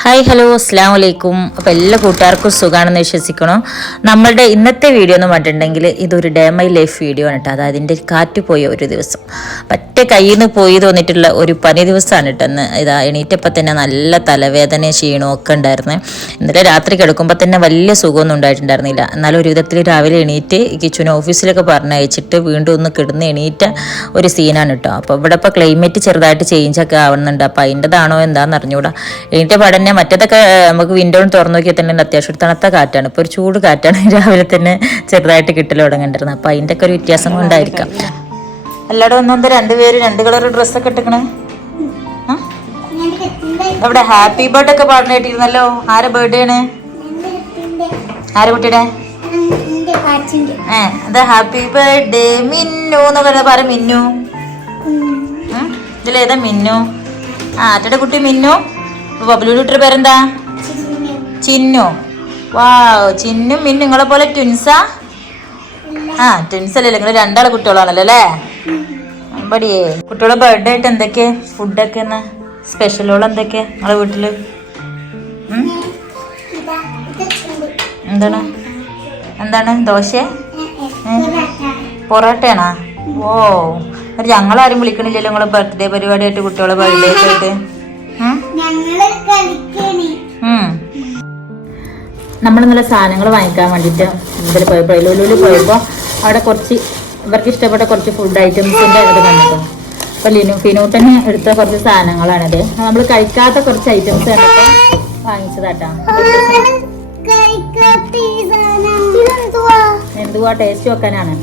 Hi hello അസ്സാം വലൈക്കും. അപ്പോൾ എല്ലാ കൂട്ടുകാർക്കും സുഖമാണെന്ന് വിശ്വസിക്കണോ. നമ്മളുടെ ഇന്നത്തെ വീഡിയോ എന്ന് പറഞ്ഞിട്ടുണ്ടെങ്കിൽ ഇതൊരു ഡേ മൈ ലൈഫ് വീഡിയോ ആണ് കേട്ടോ. അതായത് അതിൻ്റെ കാറ്റ് പോയ ഒരു ദിവസം പറ്റ കയ്യിൽ നിന്ന് പോയി തോന്നിയിട്ടുള്ള ഒരു പനി ദിവസമാണ് കേട്ടെന്ന്. ഇതാ എണീറ്റപ്പോൾ തന്നെ നല്ല തലവേദന ക്ഷീണവും ഒക്കെ ഉണ്ടായിരുന്നു. ഇന്നലെ രാത്രി കിടക്കുമ്പോൾ തന്നെ വലിയ സുഖമൊന്നും ഉണ്ടായിട്ടുണ്ടായിരുന്നില്ല. എന്നാലും ഒരു വിധത്തിൽ രാവിലെ എണീറ്റ് കിച്ചൺ ഓഫീസിലൊക്കെ പറഞ്ഞയച്ചിട്ട് വീണ്ടും ഒന്ന് കിടന്ന് എണീറ്റ ഒരു സീനാണ് കേട്ടോ. അപ്പോൾ ഇവിടെ ഇപ്പോൾ ക്ലൈമറ്റ് ചെറുതായിട്ട് ചേഞ്ചൊക്കെ ആവുന്നുണ്ട്. അപ്പോൾ അതിൻ്റെതാണോ എന്താണെന്ന് അറിഞ്ഞുകൂടാ. എണീറ്റ പഠനം മറ്റേതൊക്കെ നമുക്ക് വിൻഡോ തുറന്നു നോക്കിയാൽ തന്നെ അത്യാവശ്യം തണുത്ത കാറ്റാണ്. ഇപ്പോൾ ഒരു ചൂട് കാറ്റാണ് രാവിലെ തന്നെ ചെറുതായിട്ട് കിട്ടൽ തുടങ്ങേണ്ടിരുന്നത്. അപ്പോൾ അതിൻ്റെ ഒക്കെ ഒരു വ്യത്യാസം കൊണ്ടായിരിക്കാം. എല്ലാവരും ഒന്നെന്താ രണ്ടുപേരും രണ്ട് കളർ ഡ്രസ്സൊക്കെ ഇട്ടിക്കണേ. അവിടെ ഹാപ്പി ബർത്ത്ഡേ ഒക്കെ പാടുന്ന കേട്ടിരുന്നല്ലോ. ആരെ ബർത്ത്ഡേ ആണ്? ആരെ കുട്ടിയുടെ? എന്താ ഹാപ്പി ബർത്ത്ഡേ മിന്നു എന്നൊക്കെ പറ. മിന്നു ഇതിലേതാ മിന്നു? ആറ്റയുടെ കുട്ടി മിന്നു. ബബ്ലുവിന്റെ പേരെന്താ? ചിന്നു. വാവ്, ചിന്നും മിന്നു നിങ്ങളെ പോലെ ട്വിൻസാ? ട്വിൻസ് അല്ലേ? നിങ്ങൾ രണ്ടാളെ കുട്ടികളാണല്ലോ അല്ലേ? അമ്പടിയേ. കുട്ടികളെ ബർത്ത്ഡേ ആയിട്ട് എന്തൊക്കെ ഫുഡൊക്കെ സ്പെഷ്യലുകൾ എന്തൊക്കെ നിങ്ങളെ വീട്ടില്? എന്താണ് എന്താണ് ദോശ പൊറോട്ടയാണോ? ഓ, ഞങ്ങളാരും വിളിക്കണില്ലല്ലോ നിങ്ങളെ ബർത്ത്ഡേ പരിപാടിയായിട്ട്, കുട്ടികളെ ബർത്ത്ഡേ ഒക്കെ ആയിട്ട്. നമ്മളിന്നലെ സാധനങ്ങൾ വാങ്ങിക്കാൻ വേണ്ടിയിട്ട് ഇതിൽ പോയപ്പോൾ ലുലുവിൽ പോയപ്പോൾ അവിടെ കുറച്ച് ഇവർക്ക് ഇഷ്ടപ്പെട്ട കുറച്ച് ഫുഡ് ഐറ്റംസിൻ്റെ ഇത് കണ്ടിട്ടോ. അപ്പോൾ ഫിനൂട്ടന് എടുത്ത കുറച്ച് സാധനങ്ങളാണിത്. നമ്മൾ കഴിക്കാത്ത കുറച്ച് ഐറ്റംസ് കണ്ടിട്ട് വാങ്ങിച്ചതാട്ടോ. എന്തുവാ ടേസ്റ്റ് വെക്കാനാണ്.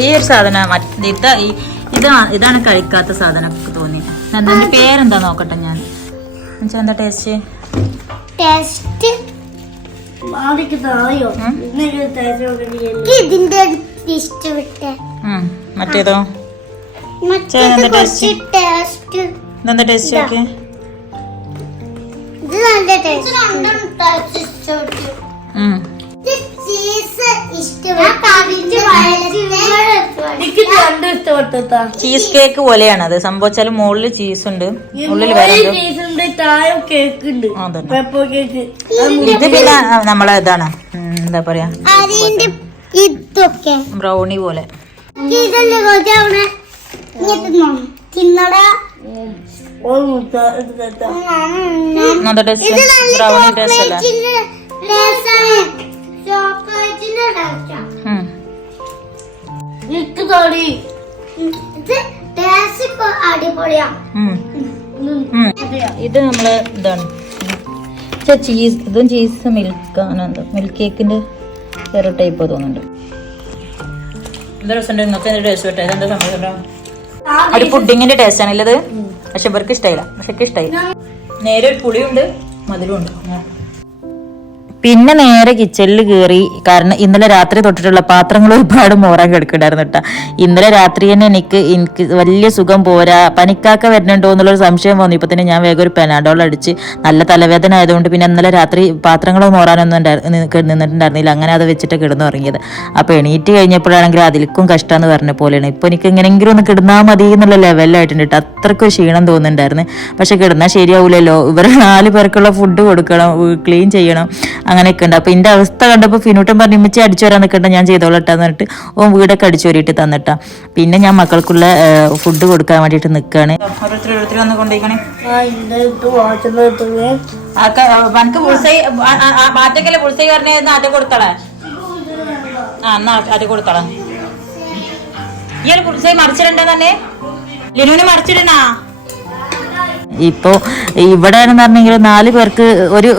ഈ ഒരു സാധനം ഇതാണ് കഴിക്കാത്ത സാധനം തോന്നി. എന്താ പേരെന്താ നോക്കട്ടെ ഞാൻ. എന്താ ടേസ്റ്റ്? മറ്റേതോ ഇതെന്താ ടേസ്റ്റ് ഒക്കെ? ചീസ് കേക്ക് പോലെയാണ് അത് സംഭവിച്ചാലും. മുകളിൽ ചീസ് ഉണ്ട്, ഉള്ളിൽ വേറെ. ഇത് പിന്നെ നമ്മളെ ഇതാണ് എന്താ പറയാ ബ്രൗണി പോലെ. ബ്രൗണി ടേസ്റ്റ് അല്ലേ? ഇത് നമ്മള് ഇതാണ് ചീസ്. ഇതും ചീസ് മിൽക്കാണ്. മിൽക്ക് കേക്കിന്റെ വേറെ ടൈപ്പ് തോന്നുന്നുണ്ട്. എന്താ രസമുണ്ട്? നിങ്ങൾക്ക് എന്ത് ടേസ്റ്റ് പറ്റാ? ഇതെന്താ സംഭവം? ഒരു പുഡിങ്ങിന്റെ ടേസ്റ്റ് ആണല്ലത്. പക്ഷെ ഇവർക്ക് ഇഷ്ടമായില്ല. പക്ഷെ എനിക്ക് ഇഷ്ടമായി. നേരെ ഒരു പുളിയുണ്ട്, മധുരമുണ്ട്. പിന്നെ നേരെ കിച്ചണിൽ കയറി. കാരണം ഇന്നലെ രാത്രി തൊട്ടിട്ടുള്ള പാത്രങ്ങൾ ഒരുപാട് മോറാൻ കിടക്കുന്നുണ്ടായിരുന്നു കേട്ടോ. ഇന്നലെ രാത്രി തന്നെ എനിക്ക് വലിയ സുഖം പോരാ, പനിക്കാക്ക വരുന്നുണ്ടോ എന്നുള്ളൊരു സംശയം വന്നു. ഇപ്പം തന്നെ ഞാൻ വേഗം ഒരു പെനാഡോൾ അടിച്ച്, നല്ല തലവേദന ആയതുകൊണ്ട് പിന്നെ ഇന്നലെ രാത്രി പാത്രങ്ങൾ മോറാനൊന്നും നിന്നിട്ടുണ്ടായിരുന്നില്ല. അങ്ങനെ അത് വെച്ചിട്ട് കിടന്നു തുടങ്ങിയത്. അപ്പോൾ എണീറ്റ് കഴിഞ്ഞപ്പോഴാണെങ്കിൽ അതിൽക്കും കഷ്ടമെന്ന് പറഞ്ഞ പോലെയാണ്. ഇപ്പോൾ എനിക്ക് എങ്ങനെയെങ്കിലും ഒന്ന് കിടന്നാൽ മതി എന്നുള്ള ലെവലിലായിട്ടുണ്ട് കേട്ടോ. അത്രയ്ക്കും ക്ഷീണം തോന്നുന്നുണ്ടായിരുന്നു. പക്ഷെ കിടന്നാൽ ശരിയാവില്ലല്ലോ. ഇവർ 4 പേർക്കുള്ള ഫുഡ് കൊടുക്കണം, ക്ലീൻ ചെയ്യണം, അങ്ങനെയൊക്കെ ഉണ്ട്. അപ്പോൾ എൻ്റെ അവസ്ഥ കണ്ടപ്പോൾ ഫിനൂട്ടൻ പറഞ്ഞ് ഇമ്മച്ചി അടിച്ചു വരാൻ നിൽക്കണ്ട, ഞാൻ ചെയ്തോളട്ടാന്ന് പറഞ്ഞിട്ട് ഓൻ വീടൊക്കെ അടിച്ചു വരിയിട്ട് തന്നിട്ടാ. പിന്നെ ഞാൻ മക്കൾക്കുള്ള ഫുഡ് കൊടുക്കാൻ വേണ്ടിയിട്ട് നിൽക്കുകയാണ്. ഓരോരുത്തർ വന്ന് കൊണ്ടുപോയിക്കണേ. മാറ്റക്കല്ലേ പുൾസൈ പറഞ്ഞ ആറ്റ കൊടുത്തളേ. എന്നാ ആറ്റ കൊടുത്തളാ. ഈ ഒരു പുൾസൈ മറിച്ചിടണ്ടേ തന്നെ? ലിനുവിനെ മറിച്ചിടണാ? ഇപ്പോൾ ഇവിടെ എന്ന് പറഞ്ഞെങ്കിൽ 4 പേർക്ക്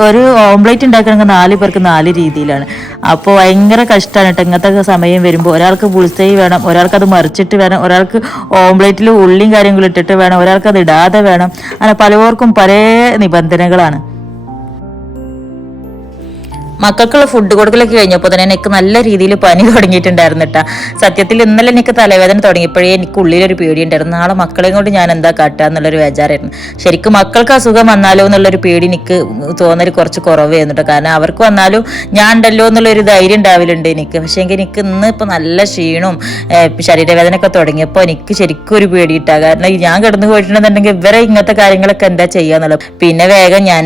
ഒരു ഓംപ്ലേറ്റ് ഉണ്ടാക്കണമെങ്കിൽ 4 പേർക്ക് 4 രീതിയിലാണ്. അപ്പോൾ ഭയങ്കര കഷ്ടമാണ് കേട്ടോ. ഇങ്ങനത്തെ സമയം വരുമ്പോൾ ഒരാൾക്ക് പുളിസൈ വേണം, ഒരാൾക്ക് അത് മറിച്ചിട്ട് വേണം, ഒരാൾക്ക് ഓംപ്ലേറ്റിൽ ഉള്ളിയും കാര്യങ്ങളും ഇട്ടിട്ട് വേണം, ഒരാൾക്ക് അത് ഇടാതെ വേണം. അങ്ങനെ പലവർക്കും പല നിബന്ധനകളാണ്. മക്കൾക്കുള്ള ഫുഡ് കൊടുക്കലൊക്കെ കഴിഞ്ഞപ്പോൾ തന്നെ എനിക്ക് നല്ല രീതിയിൽ പനി തുടങ്ങിയിട്ടുണ്ടായിരുന്നു കേട്ടോ. സത്യത്തിൽ ഇന്നലെ എനിക്ക് തലവേദന തുടങ്ങിയപ്പോഴേ എനിക്ക് ഉള്ളിലൊരു പേടിയുണ്ടായിരുന്നു. നാളെ മക്കളെയും കൊണ്ട് ഞാൻ എന്താ കാട്ടുക എന്നുള്ളൊരു ബേജാറായിരുന്നു. ശരിക്കും മക്കൾക്ക് അസുഖം വന്നാലോ എന്നുള്ളൊരു പേടി എനിക്ക് തോന്നൽ കുറച്ച് കുറവായിരുന്നു കേട്ടോ. കാരണം അവർക്ക് വന്നാലും ഞാൻ ഉണ്ടല്ലോ എന്നുള്ളൊരു ധൈര്യം ഉണ്ടാവലുണ്ട് എനിക്ക്. പക്ഷേ എങ്കിൽ എനിക്ക് ഇന്ന് ഇപ്പോൾ നല്ല ക്ഷീണവും ശരീരവേദന ഒക്കെ തുടങ്ങിയപ്പോൾ എനിക്ക് ശരിക്കും ഒരു പേടിയിട്ടാ. കാരണം ഞാൻ കിടന്നു പോയിട്ടുണ്ടെന്നുണ്ടെങ്കിൽ ഇവരെ ഇങ്ങനത്തെ കാര്യങ്ങളൊക്കെ എന്താ ചെയ്യാന്നുള്ളത്. പിന്നെ വേഗം ഞാൻ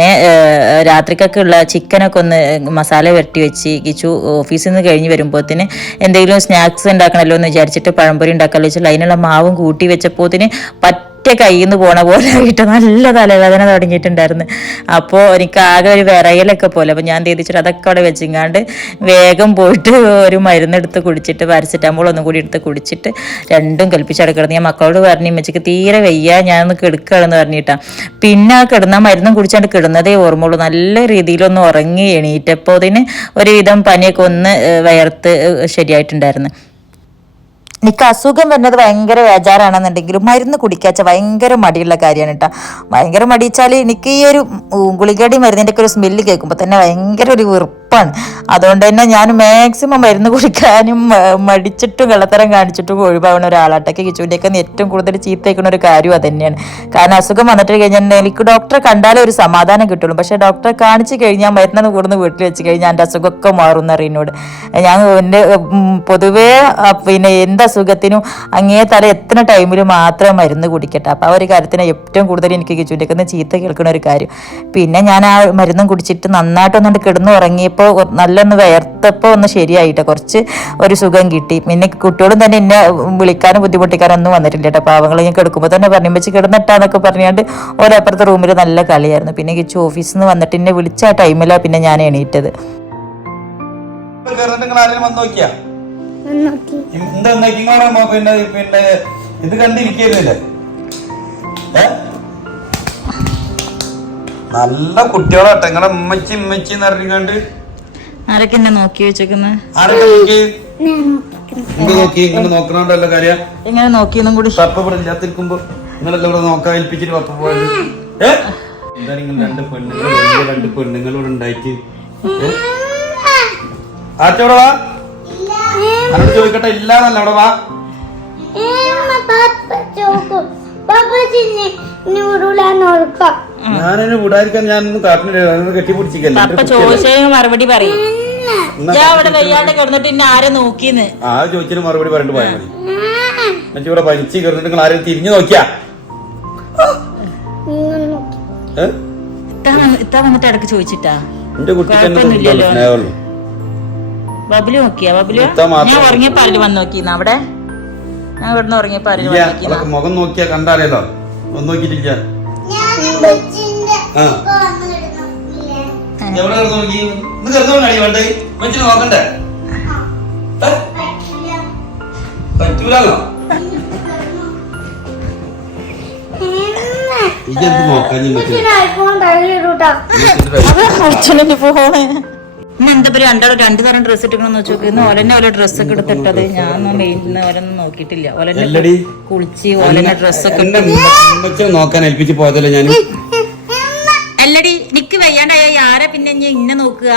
രാത്രിക്കൊക്കെ ഉള്ള ചിക്കനൊക്കെ ഒന്ന് മസാല വരട്ടി വെച്ച് കിച്ചു ഓഫീസിൽ നിന്ന് കഴിഞ്ഞ് വരുമ്പോഴത്തേന് എന്തെങ്കിലും സ്നാക്സ് ഉണ്ടാക്കണമല്ലോ എന്ന് വിചാരിച്ചിട്ട് പഴംപൊരി ഉണ്ടാക്കാമല്ലോ വെച്ചാൽ അതിനുള്ള മാവും കൂട്ടി വെച്ചപ്പോത്തിന് കയ്യിൽ നിന്ന് പോണ പോലെ ആയിട്ട് നല്ല തലവേദന തുടങ്ങിയിട്ടുണ്ടായിരുന്നു. അപ്പോൾ എനിക്ക് ആകെ ഒരു വിറയലൊക്കെ പോലെ. അപ്പോൾ ഞാൻ തേതിച്ചിട്ട് അതൊക്കെ അവിടെ വെച്ചിങ്ങാണ്ട് വേഗം പോയിട്ട് ഒരു മരുന്നെടുത്ത് കുടിച്ചിട്ട് പാരസെറ്റാമോൾ ഒന്നും കൂടി എടുത്ത് കുടിച്ചിട്ട് രണ്ടും കൽപ്പിച്ചവിടെ കിടന്ന് ഞാൻ മക്കളോട് പറഞ്ഞു ഉമ്മച്ചിക്ക് തീരെ വയ്യ ഞാനൊന്ന് കിടക്കുകയാണെന്ന് പറഞ്ഞിട്ടാ. പിന്നെ ആ കിടന്ന മരുന്നും കുടിച്ചാണ്ട് കിടന്നതേ ഓർമ്മയുള്ളൂ. നല്ല രീതിയിലൊന്ന് ഉറങ്ങി എണീറ്റപ്പോൾ അതിന് ഒരുവിധം പനിയൊക്കെ ഒന്ന് വയർത്ത് ശരിയായിട്ടുണ്ടായിരുന്നു. എനിക്ക് അസുഖം വരുന്നത് ഭയങ്കര ബേജാറാണെന്നുണ്ടെങ്കിലും മരുന്ന് കുടിക്കാച്ച ഭയങ്കര മടിയുള്ള കാര്യമാണ് കേട്ടോ. ഭയങ്കര മടിച്ചാൽ എനിക്ക് ഈ ഒരു ഗുളികടി മരുന്നിൻ്റെ ഒക്കെ ഒരു സ്മെല്ല് കേൾക്കുമ്പോൾ തന്നെ ഭയങ്കര ഒരു വെറുപ്പാണ്. അതുകൊണ്ട് തന്നെ ഞാൻ മാക്സിമം മരുന്ന് കുടിക്കാനും മടിച്ചിട്ടും കള്ളത്തരം കാണിച്ചിട്ടും ഒഴിവാകുന്ന ഒരാളാട്ടൊക്കെ കിച്ചുവിൻ്റെയൊക്കെ ഏറ്റവും കൂടുതൽ ചീത്തയ്ക്കുന്ന ഒരു കാര്യം അത് തന്നെയാണ്. കാരണം അസുഖം വന്നിട്ട് കഴിഞ്ഞാൽ എനിക്ക് ഡോക്ടറെ കണ്ടാലേ ഒരു സമാധാനം കിട്ടുള്ളൂ. പക്ഷേ ഡോക്ടറെ കാണിച്ച് കഴിഞ്ഞാൽ മരുന്ന് കൂടുന്ന വീട്ടിൽ വെച്ച് കഴിഞ്ഞാൽ എൻ്റെ അസുഖമൊക്കെ മാറും എന്നറിയുന്നോട് ഞാൻ എൻ്റെ പൊതുവേ പിന്നെ എന്ത് അസുഖത്തിനും അങ്ങേ തല എത്തുന്ന ടൈമിൽ മാത്രം മരുന്ന് കുടിക്കട്ടെ. അപ്പോൾ ആ ഒരു കാര്യത്തിന് ഏറ്റവും കൂടുതൽ എനിക്ക് കിച്ചുവിൻ്റെയൊക്കെ ചീത്ത കേൾക്കുന്ന ഒരു കാര്യം. പിന്നെ ഞാൻ ആ മരുന്നും കുടിച്ചിട്ട് നന്നായിട്ടൊന്നുകൊണ്ട് കിടന്നു ഉറങ്ങിയപ്പോൾ നല്ലൊന്ന് വയർത്തപ്പോൾ ഒന്ന് ശരിയായിട്ട് കുറച്ച് ഒരു സുഖം കിട്ടി. പിന്നെ കുട്ടികളും തന്നെ എന്നെ വിളിക്കാനും ബുദ്ധിമുട്ടിക്കാനും ഒന്നും വന്നിട്ടില്ല കേട്ടോ. പാവങ്ങൾ ഞാൻ കിടക്കുമ്പോൾ തന്നെ പറഞ്ഞു വെച്ച് കിടന്നിട്ടാന്നൊക്കെ പറഞ്ഞാണ്ട് ഓരോപ്പുറത്തെ റൂമിൽ നല്ല കളിയായിരുന്നു. പിന്നെ കിച്ചു ഓഫീസിൽ നിന്ന് വന്നിട്ട് എന്നെ വിളിച്ച ആ ടൈമിലാണ് പിന്നെ ഞാൻ എണീറ്റത്. ഇത് കണ്ടിരിക്കല്ലേ നല്ല കുട്ടികളാട്ടെ നിങ്ങളെ ഉമ്മച്ചി ഉമ്മച്ചി എന്നറിഞ്ഞാണ്ട് ആരൊക്കെ എന്നെ നോക്കി വെച്ചേക്കുന്നത് നോക്കണോണ്ടല്ലോ കാര്യം എങ്ങനെ നോക്കിയെന്നും കൂടി പപ്പ ഇവിടെ ഇല്ലാത്തിരിക്കുമ്പോ നിങ്ങളെല്ലാം കൂടെ നോക്കാൻ ഏൽപ്പിച്ചിട്ട് പപ്പ പോയത് എന്താ നിങ്ങൾ രണ്ട് പെണ്ണുങ്ങൾ ഇവിടെ ഉണ്ടായിട്ട് ആറ്റോടെ വാ എന്നോട് ചോദിക്കട്ടെ ഇല്ലാന്നല്ല അവിടെ വാ ഞാനതിന് വിടാതിരിക്കാൻ ഞാനൊന്ന് കാട്ടിന് കെട്ടിപ്പിടിച്ചിക്കല്ലേ മറുപടി പറയും ആരെ നോക്കിന്ന് ആ ചോദിച്ചതിന് മറുപടി പറഞ്ഞിട്ട് പോയാൽ മതി. എന്നിട്ട് ഇവിടെ പനിച്ച് കിടന്നിട്ട് നിങ്ങൾ ആരും തിരിഞ്ഞു നോക്കിയാ വന്നിട്ട് ഇടക്ക് ചോദിച്ചിട്ടാ എന്റെ കുട്ടിക്ക് സ്നേഹമുള്ളൂ. ബബിലു നോക്കിയാ ബബിലു ഞാൻ ഉറങ്ങിയപ്പോ ആരില് വന്ന് നോക്കിന്ന് അവിടെ ഞാൻ ഇവിടുന്ന് ഉറങ്ങിയപ്പോ ആരില് മുഖം നോക്കിയാ കണ്ടറിയാലോ ഒന്നും നോക്കിയിട്ടില്ല. എവിടെ നോക്കി ഇന്ന് കിടന്നോണ്ടായി വേണ്ടേ മനുഷ്യന് നോക്കണ്ടേ പറ്റൂലോ ഇതെന്ത് നോക്കാൻ എന്താ രണ്ടാളും രണ്ടു തരം ഡ്രസ്സ് ഇട്ടിക്കണെന്ന് വെച്ചോക്ക് ഇന്ന് ഓലന്നെ ഓരോ ഡ്രസ്സൊക്കെ എടുത്തിട്ടത് ഞാൻ മെയിലിന്ന് ഓരോന്നും നോക്കിയിട്ടില്ല. ഓലന്നെ കുളിച്ച് ഓലന്നെ ഡ്രസ്സൊക്കെ നോക്കാൻ ഏൽപ്പിച്ച് പോയതല്ലേ ഞാൻ. അല്ലടി നിക്ക് വയ്യാണ്ടായ ആരെ പിന്നെ ഇന്നെ നോക്കുക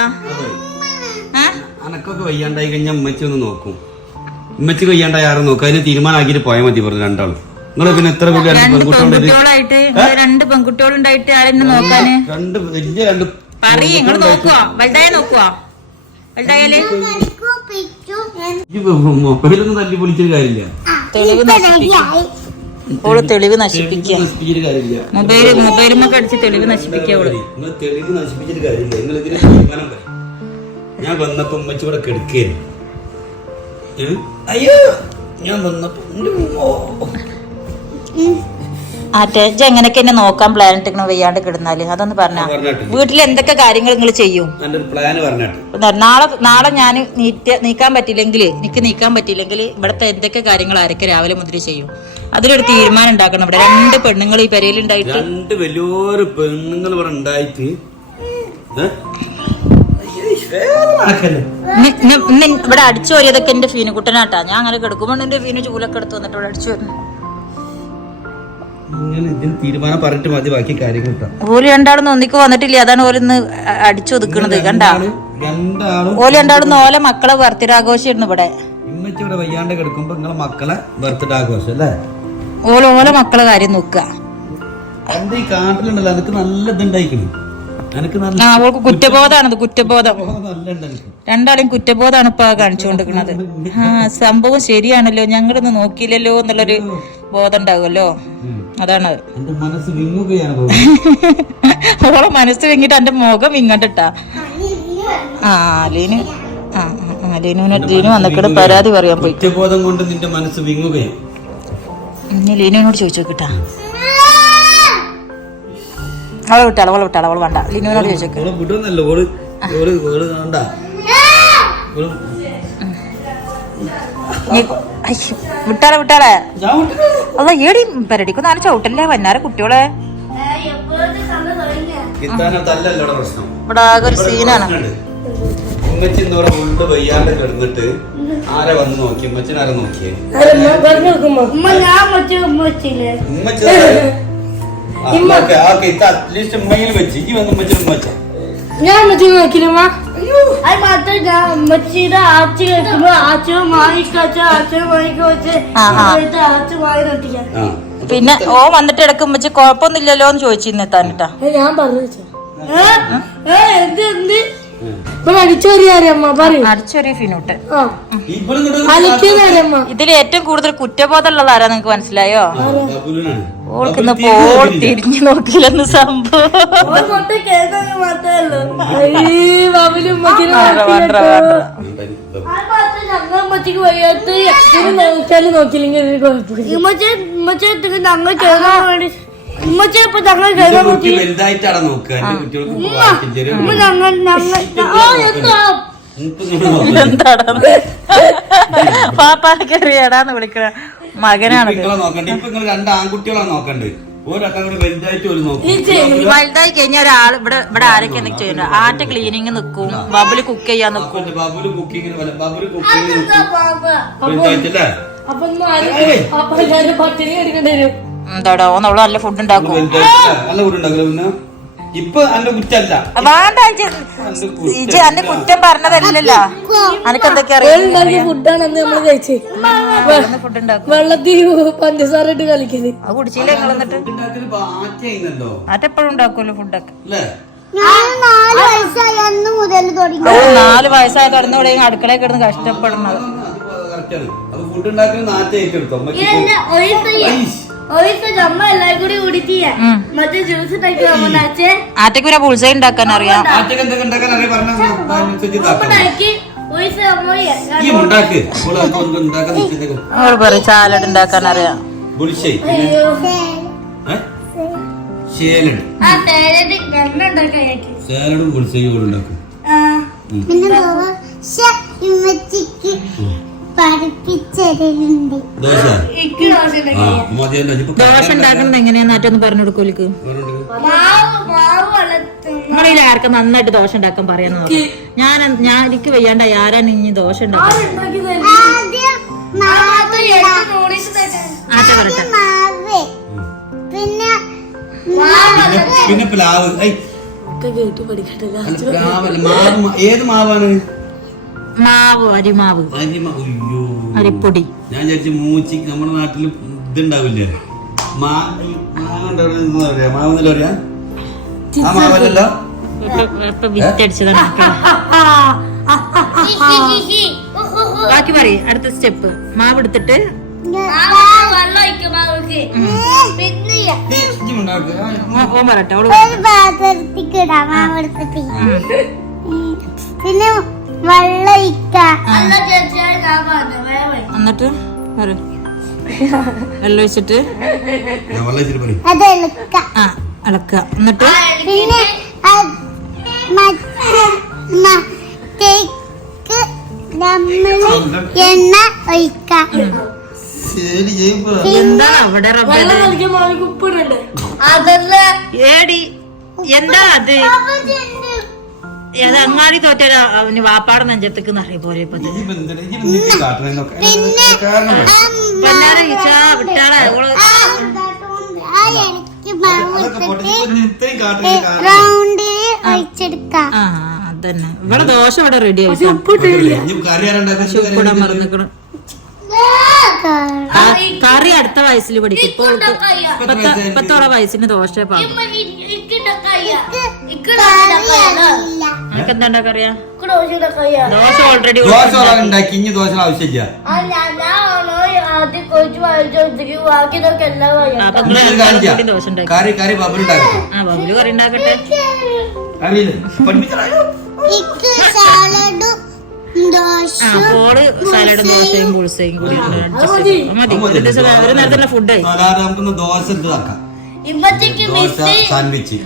അനക്കൊക്കെ വയ്യാണ്ടായി കഴിഞ്ഞാൽ ഉമ്മച്ചി ഒന്ന് നോക്കും. ഉമ്മച്ചി വയ്യാണ്ടായി ആരും നോക്കുക അതിന് തീരുമാനമാക്കിട്ട് പോയാൽ മതി പറഞ്ഞു രണ്ടാളും. നിങ്ങൾ പിന്നെ എത്ര വലിയ പെൺകുട്ടികളായിട്ട് രണ്ട് പെൺകുട്ടികളുണ്ടായിട്ട് ആരെന്നെ നോക്കാന് രണ്ട് വലിയ രണ്ട് പറയും നിങ്ങൾ നോക്കുവോ വലുതായ നോക്കുവോ വലുതായാല് മൊബൈലൊന്നും തല്ലി പൊളിച്ചൊരു കാര്യമില്ല. ഓള് തെളിവ് നശിപ്പിക്കുക മൊബൈലുമൊക്കെ അടിച്ച് തെളിവ് നശിപ്പിക്കുക. തെളിവ് നശിപ്പിച്ചിട്ട് കാര്യമില്ല. നിങ്ങൾ ഇതിന് തീരുമാനം പറയും. ഞാൻ വന്നപ്പോ ഉമ്മച്ചി ഇവിടെ കെടുക്കായിരുന്നു. അയ്യോ ഞാൻ വന്നപ്പോ ആറ്റേജ് എങ്ങനെയൊക്കെ എന്നെ നോക്കാൻ പ്ലാൻ ഇട്ടിക്കണ വയ്യാണ്ട് കിടന്നാല് അതൊന്ന് പറഞ്ഞ വീട്ടിൽ എന്തൊക്കെ കാര്യങ്ങൾ നിങ്ങൾ ചെയ്യും. നാളെ ഞാൻ നീക്കാൻ പറ്റില്ലെങ്കിൽ ഇവിടുത്തെ എന്തൊക്കെ കാര്യങ്ങൾ ആരൊക്കെ രാവിലെ മുതൽ ചെയ്യും അതിലൊരു തീരുമാനം ഉണ്ടാക്കണം. ഇവിടെ രണ്ട് പെണ്ണുങ്ങൾ ഈ പെരയിലുണ്ടായിട്ട് രണ്ട് വലിയൊരു പെണ്ണുങ്ങൾ ഇവിടെ ഉണ്ടായിട്ട് ഇവിടെ അടിച്ചു പോയതൊക്കെ എന്റെ ഫീനുകുട്ടനാട്ടാ. ഞാൻ അങ്ങനെ കിടക്കുമ്പോൾ എന്റെ ഫീന് ചൂലൊക്കെ എടുത്ത് വന്നിട്ട് ഇവിടെ അടിച്ചു വരുന്നു. തീരുമാനം പറഞ്ഞിട്ട് മതി ബാക്കി കാര്യങ്ങൾ. ഓല് രണ്ടാളൊന്നും ഒന്നിക്ക് വന്നിട്ടില്ല. അതാണ് ഓരോന്ന് അടിച്ചു ഒതുക്കണത് കണ്ടാ. ഓല് രണ്ടാളും ഓലെ മക്കളെ ബർത്ത്ഡേ ആഘോഷിയിരുന്നു ഇവിടെ. ഇമ്മച്ചി ഇവിടെ വയ്യാണ്ട് കിടക്കുമ്പോ നിങ്ങളെ മക്കളെ ബർത്ത്ഡേ ആഘോഷം അല്ലേ? ഓലെ മക്കളെ കാര്യം നോക്കുക. എന്റെ ഈ കാട്ടിലുണ്ടല്ലോ എനിക്ക് നല്ല ഇതുണ്ടായിക്കണ്. അവൾക്ക് കുറ്റബോധാണത്, കുറ്റബോധം. രണ്ടാളും കുറ്റബോധാണ് ഇപ്പൊ കാണിച്ചുകൊണ്ടിരിക്കുന്നത്. സംഭവം ശരിയാണല്ലോ, ഞങ്ങളൊന്നും നോക്കിയില്ലല്ലോ എന്നുള്ളൊരു ബോധം ഉണ്ടാവുമല്ലോ, അതാണ്. ഓളെ മനസ്സ് വെങ്ങിട്ട് എന്റെ മുഖം ഇങ്ങോട്ടിട്ടാ. ലീനു വന്നിട്ട് പരാതി പറയാൻ പോയി. കുറ്റബോധം കൊണ്ട് നിന്റെ മനസ്സ് വിങ്ങുകയാണ്. ഇനി ലീനുവിനോട് ചോദിച്ചു നോക്കിട്ടാ. അവളെ വിട്ടാളെ അവള് വേണ്ട. ലിനുവിനോട് ചോദിച്ചോക്ക്. വിട്ടാളെ അല്ല ഏടി പെരടിക്കൊന്നും ആരും ചവിട്ടല്ലേ വന്നാരെ കുട്ടികളെ. ഇവിടെ ആകെ ഒരു സീനാണ്. ഉമ്മച്ചി ഇന്നോടെ ഫുള്ള് വയ്യാണ്ട് കിടന്നിട്ട് ആരെ വന്ന് നോക്കി? ഉമ്മച്ചിനെ ആരെ നോക്കിയേ? അറ്റ്ലീസ്റ്റ് ഉമ്മയിൽ വെച്ച് ഈ വന്ന് ഉമ്മച്ചി ഉമ്മച്ച ഞാൻ ഉമ്മച്ചി നോക്കില്ലമ്മ. അത് മാത്രം ഞാൻ ഉമ്മച്ചിയുടെ ആച്ച കേൾക്കുമ്പോ ആച്ചോ മായിക്കാച്ചോ ആച്ചോ മായിക്കോച്ച് ആച്ച മായി നോട്ടിക്കാൻ. പിന്നെ ഓ വന്നിട്ട് ഇടക്ക് ഉമ്മച്ചി കൊഴപ്പൊന്നുമില്ലല്ലോ എന്ന് ചോദിച്ചിരുന്നു താനിട്ടാ. ഞാൻ പറഞ്ഞു എന്ത് അടിച്ചോറിയാരമ്മ പറയും. അടിച്ചോറിയ ഫിനൂട്ട്. ഇതിൽ ഏറ്റവും കൂടുതൽ കുറ്റബോധമുള്ളത് ആരാ നിങ്ങക്ക് മനസ്സിലായോ? ഓൾക്കിന്ന് പോൾ തിരിഞ്ഞു നോക്കില്ലെന്ന് സംഭവം. ഞമ്മച്ചിക്ക് വയ്യാത്ത നോക്കിയാലും നോക്കിയില്ലെങ്കിൽ ഞങ്ങൾ കേറാൻ വേണ്ടി ഉമ്മച്ചിപ്പോ ഞങ്ങൾ വലുതായിട്ടാണ് നോക്കുക. പാപ്പാടാന്ന് വിളിക്കണ മകനാണ്. നോക്കണ്ട ഇപ്പൊ നിങ്ങൾ രണ്ട് ആൺകുട്ടികളാണ് നോക്കണ്ടേ. വലുതായി കഴിഞ്ഞ ഒരാൾ ഇവിടെ ആരൊക്കെ എന്തൊക്കെ ചെയ്യുന്നത്? ആറ്റ ക്ലീനിങ് നിക്കും, ബബിള് കുക്ക് ചെയ്യാൻ നിക്കും. എന്താടോ നമ്മള് നല്ല ഫുഡ് ഉണ്ടാക്കും. വേണ്ട അന്റെ കുറ്റം പറഞ്ഞതല്ലല്ലോ. അനക്ക് എന്തൊക്കെ അറിയാം? ഫുഡാണെന്ന് നമ്മള് കഴിച്ചേ. ഫുഡ് ഉണ്ടാക്കും. വെള്ളത്തിൽ പഞ്ചസാര ഇട്ട് കളിക്കുന്നത് അത് കുടിച്ചില്ലേ നിങ്ങൾ? എന്നിട്ട് ആറ്റെപ്പോഴും ഉണ്ടാക്കുമല്ലോ ഫുഡൊക്കെ. 4 വയസ്സായ തുടങ്ങി അടുക്കളയിൽ കിടന്ന് കഷ്ടപ്പെടുന്നത്. ആറ്റക്ക് പുൾസൈ ഉണ്ടാക്കാൻ അറിയാം. സാലഡ് ഉണ്ടാക്കാൻ അറിയാം. സാലഡും പുൾസയും കൂടെ ഉണ്ടാക്കും. ദോശ ഉണ്ടാക്കുന്നത് എങ്ങനെയാന്നാറ്റൊന്ന് പറഞ്ഞു കൊടുക്കൂലിക്ക്. നിങ്ങളിൽ ആർക്കും നന്നായിട്ട് ദോശ ഉണ്ടാക്കാൻ പറയാന്ന് പറഞ്ഞു. ഞാൻ എനിക്ക് വയ്യാണ്ട ആരാണ് ഇനി ദോശ ഉണ്ടാക്കാൻ? ആറ്റ പറട്ടെ. പിന്നെ പ്ലാവ്. ഏത് മാവാണ്? മാവ് അരിമാവ്, അരിപ്പൊടി. ഞാൻ വിചാരിച്ചു മൂച്ചിക്ക് നമ്മുടെ നാട്ടില് ഇതുണ്ടാവില്ലേ മാവെന്നല്ല പറയാ. ആ മാവല്ലല്ലോ, വിറ്റടിച്ചതാണ്. ബാക്കി പറയും. അടുത്ത സ്റ്റെപ്പ് മാവ് എടുത്തിട്ട് പറട്ടെ. പിന്നെ വെള്ളം എന്നിട്ട് വെള്ളം ഒഴിച്ചിട്ട് ഇളക്കുക. എന്നിട്ട് പിന്നെ എണ്ണ ഒഴിക്കാം. എന്താ അവിടെ ഏടി? എന്താ അത്? അങ്ങാടി തോറ്റ അവന് വാപ്പാടെ നെഞ്ചത്തേക്ക് നിറയെ പോലെ വിട്ടാളെ. അതന്നെ ഇവിടെ ദോശ ഇവിടെ റെഡി ആയി കറി ആരുണ്ടാക്കും മറന്നിക്കണം കറി അടുത്ത വയസ്സിൽ പഠിക്കും ഇപ്പോൾ ഇപ്പത്തോളം വയസ്സിന് ദോശ നിനക്ക് എന്താ ഉണ്ടാക്കറിയാ ദോശ ഓൾറെഡി ഉണ്ടാക്കി ഇനി ദോശ ആവശ്യമില്ല കറി കറി ബബുലുണ്ടാക്കും ബബുല് കറി ഉണ്ടാക്കട്ടെ പോള് സാലഡും ദോശയും പുളിസയും കൂടി മതി ഒരു നേരത്തെ ഫുഡായി ദോശ സാൻഡ്വിച്ച്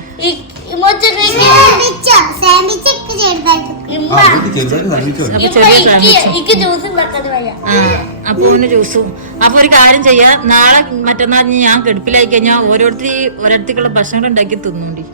അപ്പൊ ജ്യൂസും. അപ്പൊ ഒരു കാര്യം ചെയ്യാ, നാളെ മറ്റന്നാൾ ഞാൻ കെടുപ്പിലായി കഴിഞ്ഞാൽ ഓരോരുത്തർക്കുള്ള ഭക്ഷണം ഉണ്ടാക്കി തിന്നോണ്ടി.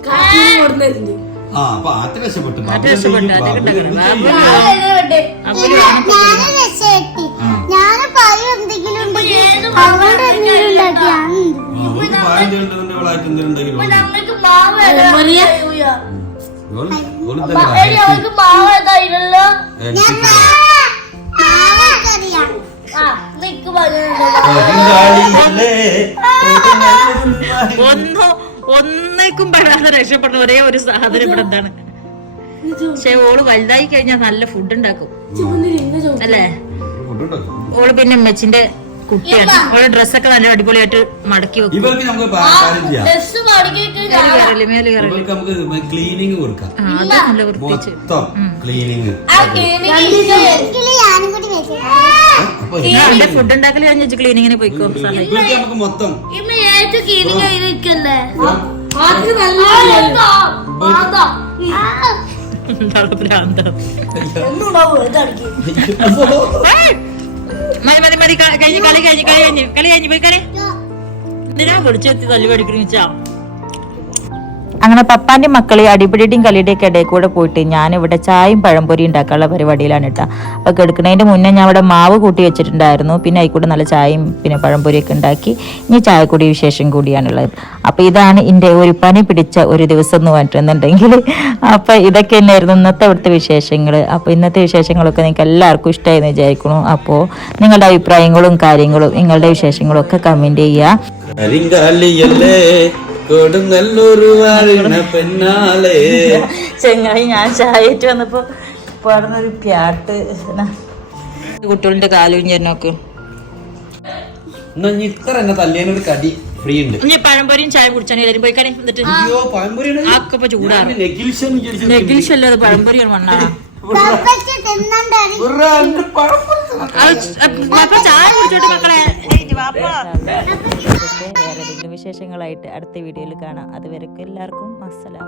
ഒന്നേക്കും പെടാതെ രക്ഷപ്പെടുന്ന ഒരേ ഒരു സാധനം ഇവിടെ എന്താണ്, പക്ഷെ ഓള് വലുതായി കഴിഞ്ഞാൽ നല്ല ഫുഡ് ഉണ്ടാക്കും അല്ലേ. ഓള് പിന്നെ ഉമ്മച്ചിന്റെ കുട്ടിയാണ്, ഓളെ ഡ്രസ്സൊക്കെ നല്ല അടിപൊളിയായിട്ട് മടക്കി വെക്കും. ക്ലീനിങ് കൊടുക്കാം, നല്ല വൃത്തിച്ച് ഫുഡ് ഉണ്ടാക്കല് കഴിഞ്ഞ ക്ലീനിങ്ങിന് പോയിക്കോ. സഹായിക്കും മൊത്തം മതി കഴിഞ്ഞ് കളി കഴിഞ്ഞ് പോയി കളി. എന്തിനാ വിളിച്ചെത്തി തല്ലു പഠിക്കണിച്ചാ. അങ്ങനെ പപ്പാന്റെ മക്കളെ അടിപിടിയും കളിയുടെയും ഒക്കെ ഇടയിൽ കൂടെ പോയിട്ട് ഞാനിവിടെ ചായയും പഴംപൊരി ഉണ്ടാക്കാനുള്ള പരിപാടിയിലാണ് കേട്ടോ. അപ്പോൾ കിടക്കുന്നതിൻ്റെ മുന്നേ ഞാൻ ഇവിടെ മാവ് കൂട്ടി വെച്ചിട്ടുണ്ടായിരുന്നു. പിന്നെ അതിൽക്കൂടെ നല്ല ചായയും പിന്നെ പഴംപൊരിയൊക്കെ ഉണ്ടാക്കി. ഇനി ചായക്കൂടി വിശേഷം കൂടിയാണുള്ളത്. അപ്പോൾ ഇതാണ് എൻ്റെ ഒരു പനി പിടിച്ച ഒരു ദിവസം എന്ന് പറഞ്ഞിട്ടുണ്ടെങ്കിൽ. അപ്പോൾ ഇതൊക്കെ തന്നെയായിരുന്നു ഇന്നത്തെ ഇവിടുത്തെ വിശേഷങ്ങൾ. അപ്പോൾ ഇന്നത്തെ വിശേഷങ്ങളൊക്കെ നിങ്ങൾക്ക് എല്ലാവർക്കും ഇഷ്ടമായെന്ന് വിചാരിക്കുന്നു. അപ്പോൾ നിങ്ങളുടെ അഭിപ്രായങ്ങളും കാര്യങ്ങളും നിങ്ങളുടെ വിശേഷങ്ങളും ഒക്കെ കമൻറ്റ് ചെയ്യുക. ചെങ്ങായി ഞാൻ ചായയിട്ട് വന്നപ്പോ പാടുന്നൊരു പ്യാട്ട് കുട്ടികളുടെ കാലും ചെന്നോക്ക്. ഇത്ര എന്നെ തല്ലിയാനൊരു കടി ഫ്രീ ഉണ്ട്. ഇനി പഴംപൊരിയും ചായ കുടിച്ചാൽ എല്ലാവരും പോയി കളി. എന്നിട്ട് ആക്കപ്പോ ചൂടാണ്. നെഗിൽഷല്ലോ അത് പഴംപൊരിയാണ് മണ്ണാണ്. ചായ കുടിച്ചോട്ട് മക്കളെ. വേറെ ഏതെങ്കിലും വിശേഷങ്ങളായിട്ട് അടുത്ത വീഡിയോയിൽ കാണാം. അതുവരെ എല്ലാവർക്കും അസ്സലാം.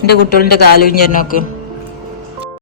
എന്റെ കുട്ടികളുടെ കാലും ചെന്നോക്ക്.